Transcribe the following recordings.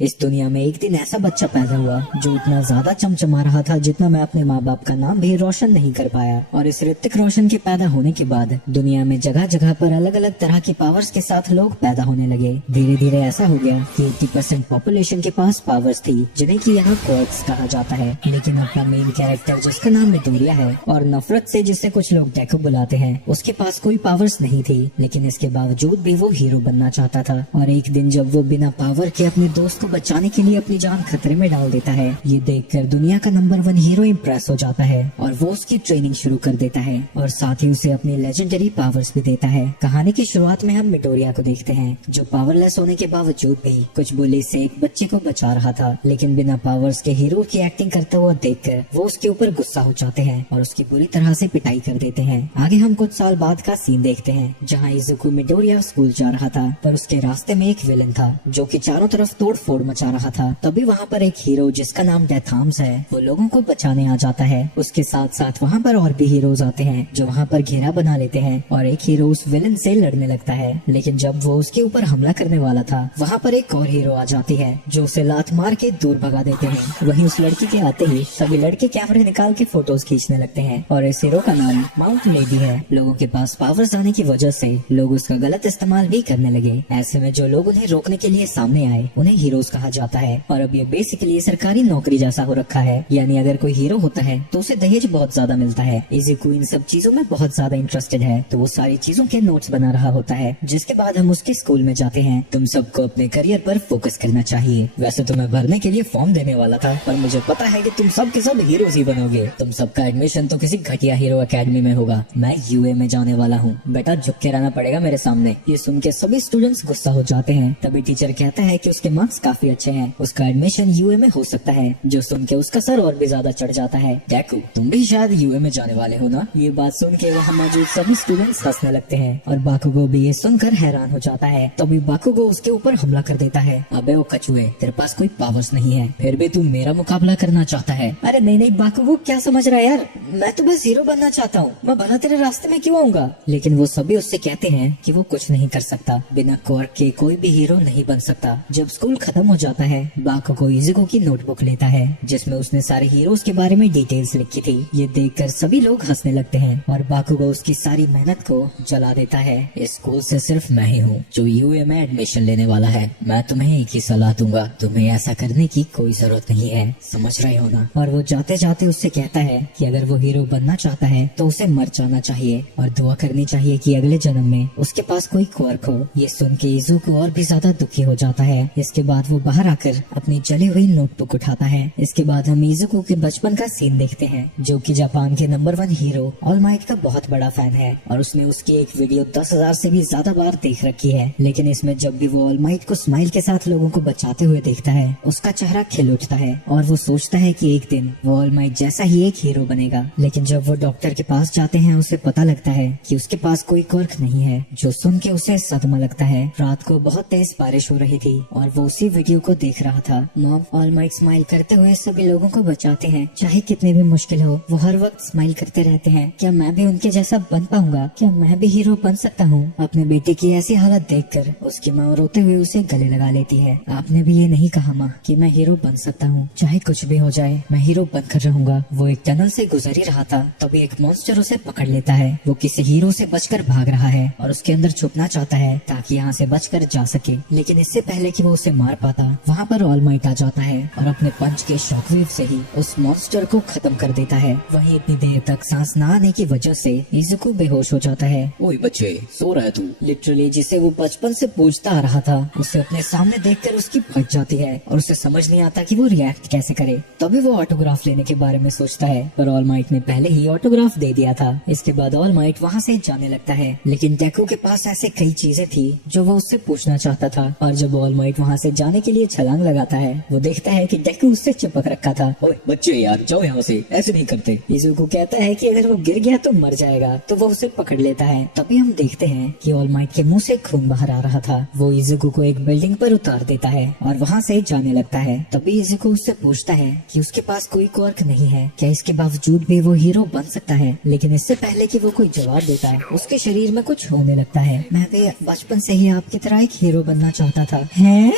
इस दुनिया में एक दिन ऐसा बच्चा पैदा हुआ जो इतना ज्यादा चमचमा रहा था जितना मैं अपने माँ बाप का नाम भी रोशन नहीं कर पाया। और इस ऋतिक रोशन के पैदा होने के बाद दुनिया में जगह जगह पर अलग अलग तरह की पावर्स के साथ लोग पैदा होने लगे। धीरे धीरे ऐसा हो गया कि 80% पॉपुलेशन के पास पावर्स थी जिन्हें की यहाँ क्वर्क्स कहा जाता है। लेकिन अपना मेन कैरेक्टर जिसका नाम मिडोरिया है और नफरत से जिसे कुछ लोग डेको बुलाते हैं, उसके पास कोई पावर्स नहीं थी। लेकिन इसके बावजूद भी वो हीरो बनना चाहता था। और एक दिन जब वो बिना पावर के अपने दोस्त को बचाने के लिए अपनी जान खतरे में डाल देता है, ये देखकर दुनिया का नंबर 1 हीरो इम्प्रेस हो जाता है और वो उसकी ट्रेनिंग शुरू कर देता है और साथ ही उसे अपनी लेजेंडरी पावर्स भी देता है। कहानी की शुरुआत में हम मिडोरिया को देखते हैं जो पावरलेस होने के बावजूद भी कुछ बुली से एक बच्चे को बचा रहा था। लेकिन बिना पावर्स के हीरो की एक्टिंग करता हुआ देखकर वो उसके ऊपर गुस्सा हो जाते हैं और उसकी बुरी तरह से पिटाई कर देते हैं। आगे हम कुछ साल बाद का सीन देखते हैं जहाँ इजुको मिडोरिया स्कूल जा रहा था, पर उसके रास्ते में एक विलन था जो कि चारों तरफ तोड़ फोड़ मचा रहा था। तभी वहाँ पर एक हीरो जिसका नाम डेथ आर्म्स है वो लोगों को बचाने आ जाता है। उसके साथ साथ वहाँ पर और भी हीरोज आते हैं जो वहाँ पर घेरा बना लेते हैं और एक हीरो उस विलन से लड़ने लगता है। लेकिन जब वो उसके ऊपर हमला करने वाला था, वहाँ पर एक और हीरो आ जाती है जो उसे लात मार के दूर भगा देते हैं। वहीं उस लड़की के आते ही सभी लड़के कैमरे निकाल के फोटोज खींचने लगते हैं और इस हीरो का नाम माउंट लेडी है। लोगों के पास पावर्स आने की वजह से लोग उसका गलत इस्तेमाल भी करने लगे। ऐसे में जो लोग उन्हें रोकने के लिए सामने आए उन्हें हीरोज कहा जाता है। और अब ये बेसिकली सरकारी नौकरी जैसा हो रखा है, यानी अगर कोई हीरो होता है तो उसे दहेज बहुत ज्यादा मिलता है। इज़ुको इन सब चीजों में बहुत ज्यादा इंटरेस्टेड है तो वो सारी चीजों के नोट्स बना रहा होता है। जिसके बाद हम उसके स्कूल में जाते हैं। तुम सबको अपने करियर पर फोकस करना चाहिए। वैसे तो मैं भरने के लिए फॉर्म देने वाला था, पर मुझे पता है कि तुम सब के सब हीरोज ही बनोगे। तुम सबका एडमिशन तो किसी घटिया हीरो एकेडमी में होगा। मैं यूए में जाने वाला हूँ, बेटा झुक के रहना पड़ेगा मेरे सामने। ये सुन के सभी स्टूडेंट्स गुस्सा हो जाते हैं। तभी टीचर कहता है कि उसके मार्क्स काफी अच्छे हैं, उसका एडमिशन यूए में हो सकता है। जो सुन के उसका सर और भी ज्यादा चढ़ जाता है। डेकू, तुम भी शायद यूए में जाने वाले हो ना? ये बात सुन के वहाँ मौजूद सभी स्टूडेंट्स हंसने लगते हैं और बाकुगो भी ये सुनकर हैरान हो जाता है। तभी बाकुगो उसके ऊपर हमला कर देता है। अबे ओ कछुए, तेरे पास कोई पावर्स नहीं है, फिर भी तू मेरा मुकाबला करना चाहता है? अरे नहीं नहीं बाकुगो, क्या समझ रहा है यार, मैं तो बस हीरो बनना चाहता हूँ, मैं भला तेरे रास्ते में क्यों आऊंगा? लेकिन वो सभी उससे कहते हैं कि वो कुछ नहीं कर सकता, बिना क्वर्क के कोई भी हीरो नहीं बन सकता। जब स्कूल खत्म हो जाता है, बाकुगो इज़ुको की नोटबुक लेता है जिसमें उसने सारे हीरोज के बारे में डिटेल्स लिखी थी। ये देखकर सभी लोग हंसने लगते हैं और बाकुगो उसकी सारी मेहनत को जला देता है। इस स्कूल से सिर्फ मैं ही हूँ जो यूए में एडमिशन लेने वाला है। मैं तुम्हें एक ही सलाह दूंगा, तुम्हें ऐसा करने की कोई जरूरत नहीं है, समझ रहे हो ना? और वो जाते जाते उससे कहता है कि अगर वो हीरो बनना चाहता है तो उसे मर जाना चाहिए और दुआ करनी चाहिए कि अगले जन्म में उसके पास कोई क्वर्क हो। ये सुन के इज़ुको और भी ज्यादा दुखी हो जाता है। इसके बाद वो बाहर आकर अपनी जली हुई नोटबुक उठाता है। इसके बाद हम इज़ुको के बचपन का सीन देखते हैं जो कि जापान के नंबर 1 हीरो ऑल माइट का बहुत बड़ा फैन है और उसने उसकी एक वीडियो 10,000 से भी ज्यादा बार देख रखी है। लेकिन इसमें जब भी वो ऑल माइट को स्माइल के साथ लोगों को बचाते हुए देखता है, उसका चेहरा खिल उठता है और वो सोचता है कि एक दिन वो ऑल माइट जैसा ही एक हीरो बनेगा। लेकिन जब वो डॉक्टर के पास जाते हैं, उसे पता लगता है कि उसके पास कोई क्वर्क नहीं है, जो सुन के उसे सदमा लगता है। रात को बहुत तेज बारिश हो रही थी और वो उसी वीडियो को देख रहा था। मॉम, ऑल माइट स्माइल करते हुए सभी लोगों को बचाते हैं, चाहे कितने भी मुश्किल हो, वो हर वक्त स्माइल करते रहते हैं। क्या मैं भी उनके जैसा बन पाऊंगा? क्या मैं भी हीरो बन सकता हूँ? अपने बेटे की ऐसी हालत देखकर उसकी माँ रोते हुए उसे गले लगा लेती है। आपने भी ये नहीं कहा माँ कि मैं हीरो बन सकता हूँ? चाहे कुछ भी हो जाए मैं हीरो बनकर रहूंगा। वो एक टनल से गुजर ही रहा था, तभी एक मॉन्स्टर उसे पकड़ लेता है। वो किसी हीरो से बचकर भाग रहा है और उसके अंदर छुपना चाहता है ताकि यहाँ से बचकर जा सके। लेकिन इससे पहले कि वो उसे मार पाता, वहाँ पर ऑल माइट आ जाता है और अपने पंच के शॉकवेव से ही उस मॉन्स्टर को खत्म कर देता है। वहीं इतनी देर तक सांस न आने की वजह से इज़ुको बेहोश हो जाता है। ओए बच्चे, सो रहा है तू? लिटरली जिसे वो बचपन से पूछता आ रहा था, उसे अपने सामने देखकर उसकी फट जाती है और उसे समझ नहीं आता कि वो रिएक्ट कैसे करे। तभी वो ऑटोग्राफ लेने के बारे में सोचता है, पर ऑल माइट ने पहले ही ऑटोग्राफ दे दिया था। इसके बाद ऑल माइट वहाँ से जाने लगता है। लेकिन डेकू के पास ऐसे कई चीजें थी जो वो उससे पूछना चाहता था और जब ऑल माइट वहाँ से जाने के लिए छलांग लगाता है, वो देखता है कि डेकू उससे चिपक रखा था। ओए बच्चे यार, जाओ यहाँ से, ऐसे नहीं करते। इज़ुको कहता है कि अगर वो गिर गया तो मर जाएगा, तो वो उसे पकड़ लेता है। तभी हम देखते हैं कि ऑल माइट के मुंह से खून बाहर आ रहा था। वो इज़ुको को एक बिल्डिंग पर उतार देता है और वहाँ से जाने लगता है। तभी इज़ुको उससे पूछता है कि उसके पास कोई क्वर्क नहीं है, क्या इसके बावजूद भी वो हीरो बन सकता है? लेकिन इससे पहले कि वो कोई जवाब देता है, उसके शरीर में कुछ होने लगता है। मैं भी बचपन से ही आपकी तरह एक हीरो बनना चाहता था। हैं?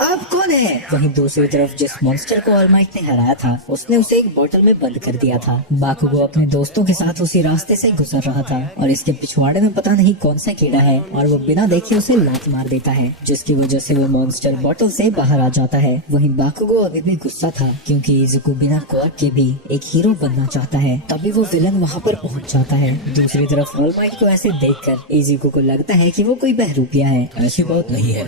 आप कौन है? वहीं दूसरी तरफ जिस मॉन्स्टर को ऑल माइट ने हराया था उसने उसे एक बोतल में बंद कर दिया था। बाकुगो अपने दोस्तों के साथ उसी रास्ते से गुजर रहा था और इसके पिछवाड़े में पता नहीं कौन सा कीड़ा है और वो बिना देखे उसे लात मार देता है, जिसकी वजह से वो मॉन्स्टर बोतल से बाहर आ जाता है। वहीं बाकुगो अभी भी गुस्सा था क्योंकि इजुको बिना क्वार्क के भी एक हीरो बनना चाहता है। तभी वो विलन वहाँ पर पहुँच जाता है। दूसरी तरफ ऑल माइट को ऐसे देखकर इजुको को लगता है कि वो कोई बहरूपिया है। ऐसी बात नहीं है।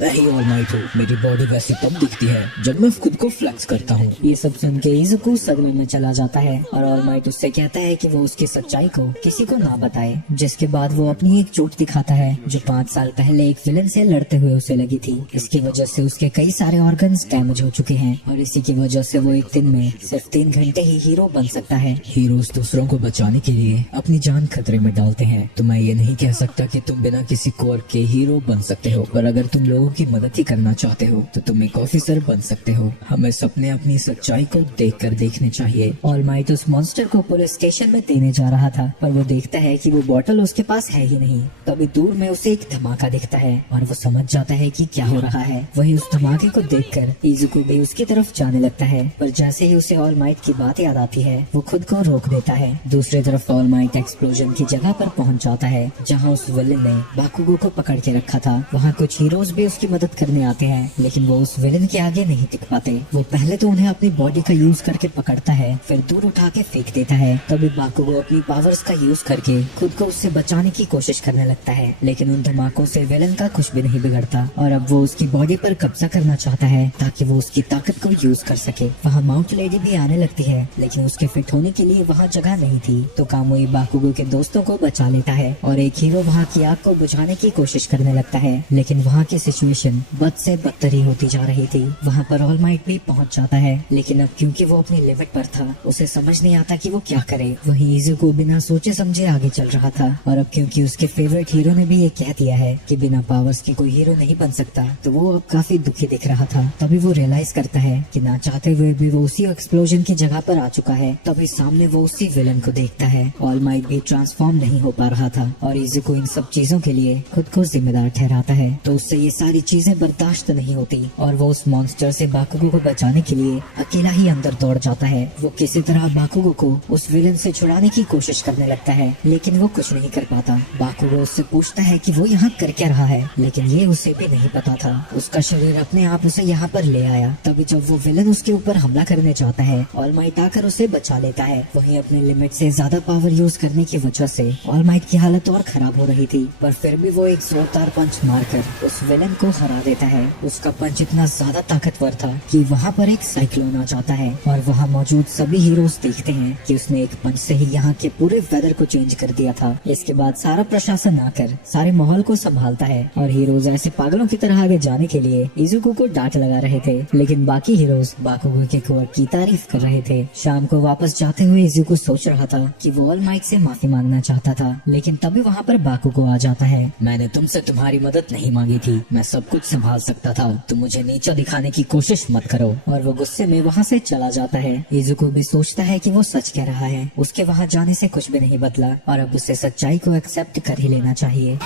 मैं ही ऑल माइट हूँ। मेरी बॉडी वैसी तब दिखती है जब मैं खुद को फ्लेक्स करता हूँ। ये सब सुन के इजुको सदमे में चला जाता है और ऑल माइट उससे कहता है कि वो उसकी सच्चाई को किसी को ना बताए, जिसके बाद वो अपनी एक चोट दिखाता है जो 5 साल पहले एक विलन से लड़ते हुए उसे लगी थी। इसकी वजह से उसके कई सारे ऑर्गन्स डैमेज हो चुके हैं और इसी की वजह से वो एक दिन में सिर्फ 3 घंटे ही हीरो बन सकता है। हीरोज दूसरों को बचाने के लिए अपनी जान खतरे में डालते हैं, तो मैं ये नहीं कह सकता कि तुम बिना किसी क्वार्क के हीरो बन सकते हो, पर अगर तुम लोगों की मदद ही करना चाहते हो तो तुम एक ऑफिसर बन सकते हो। हमें सपने अपनी सच्चाई को देखकर देखने चाहिए। ऑल माइट उस मॉन्स्टर को पुलिस स्टेशन में देने जा रहा था, पर वो देखता है कि वो बोतल उसके पास है ही नहीं। तभी दूर में उसे एक धमाका दिखता है और वो समझ जाता है कि क्या हो रहा है। वहीं उस धमाके को देखकर इजुको भी उसकी तरफ जाने लगता है, पर जैसे ही उसे ऑल माइट की बात याद आती है वो खुद को रोक देता है। दूसरी तरफ ऑल माइट एक्सप्लोजन की जगह पर पहुंच जाता है जहां उस विलन ने बाकुगो को पकड़ के रखा था। वहां कुछ हीरोज भी उसकी मदद करने आते हैं, लेकिन वो उस विलन के आगे नहीं टिक पाते। वो पहले तो उन्हें अपनी बॉडी का यूज करके पकड़ता है, फिर दूर उठा के फेंक देता है। तभी बाकुगो अपनी पावर्स का यूज करके खुद को उससे बचाने की कोशिश करने लगता है, लेकिन उन धमाकों से विलन का कुछ भी नहीं बिगड़ता और अब वो उसकी बॉडी पर कब्जा करना चाहता है ताकि वो उसकी ताकत को यूज कर सके। वहाँ माउंट लेडी भी आने लगती है, लेकिन उसके फिट होने के लिए वहाँ जगह नहीं थी, तो कामुई बाकुगो के दोस्तों को बचा लेता है और एक हीरो वहाँ की आग को बुझाने की कोशिश करने लगता है, लेकिन वहाँ की सिचुएशन बद से बदतर ही होती जा रही थी। वहाँ पर ऑल माइट भी पहुँच जाता है, लेकिन अब क्योंकि वो अपनी लिमिट पर था उसे समझ नहीं आता कि वो क्या करे। वहीं इजुको बिना सोचे समझे आगे चल रहा था और अब क्योंकि उसके फेवरेट हीरो ने भी ये कह दिया है कि बिना पावर्स के कोई हीरो नहीं बन सकता, तो वो अब काफी दुखी दिख रहा था। तभी वो रियलाइज करता है कि ना चाहते हुए भी वो उसी एक्सप्लोजन की जगह पर आ चुका है। तभी सामने वो उसी विलन को देखता है। ऑल माइट भी ट्रांसफॉर्म नहीं हो पा रहा था और इजुको इन सब चीजों के लिए खुद को जिम्मेदार ठहराता है, तो उससे ये सारी चीजें बर्दाश्त नहीं होती और वो उस मॉन्स्टर से बाकुगो को बचाने के लिए अकेला ही अंदर दौड़ जाता है। वो किसी तरह बाकुगो को उस विलन से छुड़ाने की कोशिश करने लगता है, लेकिन वो कुछ नहीं कर पाता। बाकुगो उससे पूछता है कि वो यहाँ कर क्या रहा है, लेकिन ये उसे भी नहीं पता था। उसका शरीर अपने आप उसे यहाँ पर ले आया। तभी जब वो विलन उसके ऊपर हमला करने चाहता है, ऑल माइट आकर उसे बचा लेता है। वहीं अपने लिमिट से ज्यादा पावर यूज करने की वजह से ऑल माइट की हालत और खराब हो रही थी, पर फिर भी वो एक जोरदार पंच मारकर उस विलन को हरा देता है। उसका पंच इतना ज्यादा ताकतवर था कि वहाँ पर एक साइक्लोन आ जाता है और वहाँ मौजूद सभी हीरोज देखते हैं कि उसने एक पंच से ही यहाँ के पूरे वेदर को चेंज कर दिया था। इसके बाद सारा प्रशासन आकर सारे माहौल को संभालता है और हीरोज ऐसे पागलों की तरह आगे जाने के लिए इजुको को डांट लगा रहे थे, लेकिन बाकी हीरोज बाकुगो के क्वार्क की तारीफ कर रहे थे। शाम को वापस जाते हुए इजुको सोच रहा था कि वो ऑल माइट से माफी मांगना चाहता था, लेकिन तभी वहाँ पर बाकुगो आ जाता है। मैंने तुमसे तुम्हारी मदद नहीं मांगी थी, मैं सब कुछ संभाल सकता था, तुम मुझे नीचा दिखाने की कोशिश मत करो। और वो गुस्से में वहाँ से चला जाता है। इजुको भी सोचता है कि वो सच कह रहा है, उसके वहाँ जाने से कुछ भी नहीं बदला और अब उसे सच्चाई को एक्सेप्ट कर ही लेना चाहिए।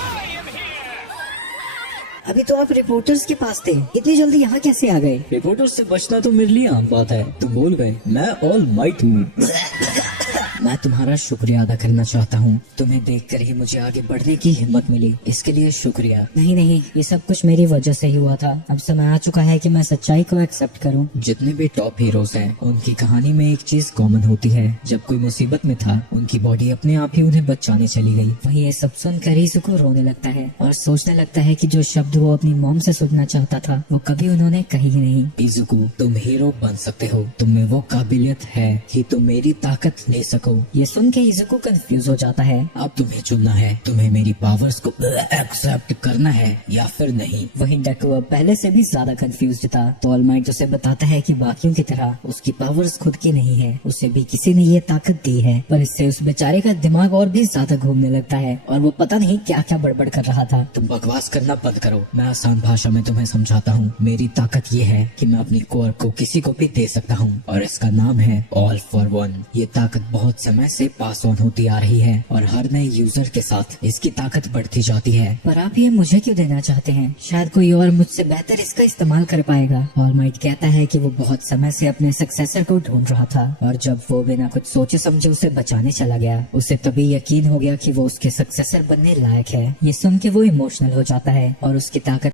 अभी तो आप रिपोर्टर्स के पास थे, इतनी जल्दी यहाँ कैसे आ गए? रिपोर्टर्स से बचना तो मेरे लिए आम बात है, तुम भूल गए मैं ऑल माइट हूँ। मैं तुम्हारा शुक्रिया अदा करना चाहता हूँ, तुम्हें देखकर ही मुझे आगे बढ़ने की हिम्मत मिली, इसके लिए शुक्रिया। नहीं नहीं, ये सब कुछ मेरी वजह से ही हुआ था। अब समय आ चुका है कि मैं सच्चाई को एक्सेप्ट करूँ। जितने भी टॉप हीरोज हैं, उनकी कहानी में एक चीज कॉमन होती है, जब कोई मुसीबत में था उनकी बॉडी अपने आप ही उन्हें बचाने चली गई। वहीं ये सब सुनकर इजुको रोने लगता है और सोचने लगता है कि जो शब्द वो अपनी मॉम से सुनना चाहता था वो कभी उन्होंने कही ही नहीं। इजुको, तुम हीरो बन सकते हो, तुम में वो काबिलियत है कि तुम मेरी ताकत ले सको। ये सुन के इजुको कंफ्यूज हो जाता है। अब तुम्हें चुनना है, तुम्हें मेरी पावर्स को एक्सेप्ट करना है या फिर नहीं। वहीं डकू अब पहले से भी ज्यादा कंफ्यूज था, तो ऑल माइट उसे बताता है कि बाकियों की तरह उसकी पावर्स खुद की नहीं है, उसे भी किसी ने ये ताकत दी है। पर इससे उस बेचारे का दिमाग और भी ज्यादा घूमने लगता है और वो पता नहीं क्या क्या बड़बड़ कर रहा था। तुम बकवास करना बंद करो, मैं आसान भाषा में तुम्हें समझाता हूँ। मेरी ताकत ये है कि मैं अपनी क्वार्क को किसी को भी दे सकता हूँ और इसका नाम है ऑल फॉर वन। ये ताकत बहुत समय से पास ऑन होती आ रही है और हर नए यूजर के साथ इसकी ताकत बढ़ती जाती है। पर आप ये मुझे क्यों देना चाहते हैं? शायद कोई और मुझसे बेहतर इसका इस्तेमाल कर पाएगा। ऑलमाइट कहता है कि वो बहुत समय से अपने सक्सेसर को ढूंढ रहा था और जब वो बिना कुछ सोचे समझे उसे बचाने चला गया, उसे तभी यकीन हो गया कि वो उसके सक्सेसर बनने लायक है। ये सुन के वो इमोशनल हो जाता है और उसकी ताकत